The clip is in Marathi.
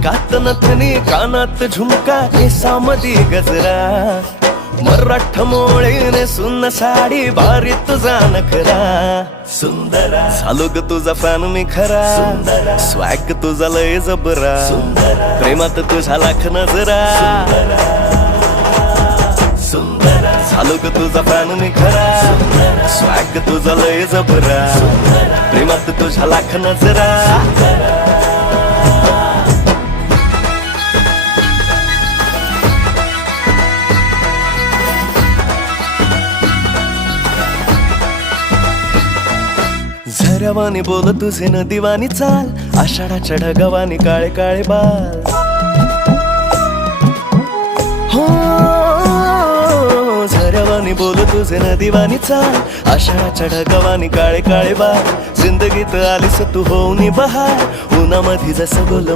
नाकात नथनी कानात झुमका केसामधी गजरा मराठ मोळीने सुन्न साडी भारी तुझा नखरा सुंदरा झालो ग तुझा फॅन मी खरा स्वॅग तुझा लय जबरा प्रेमात तुझा लाख नजरा झालो ग तुझा फॅन मी खरा स्वॅग तुझा लय जबरा प्रेमात तुझा लाख नजरा झऱ्यावानी बोल तुझे नदीवानी चाल आषाढाच्या ढगावानी काळे काळे बाल हो झऱ्यावानी बोल तुझे नदीवानी चाल आषाढाच्या ढगावानी काळे काळे बाल जिंदगीत आलीस तू होऊनी बहार उन्हामध्ये जसं बोल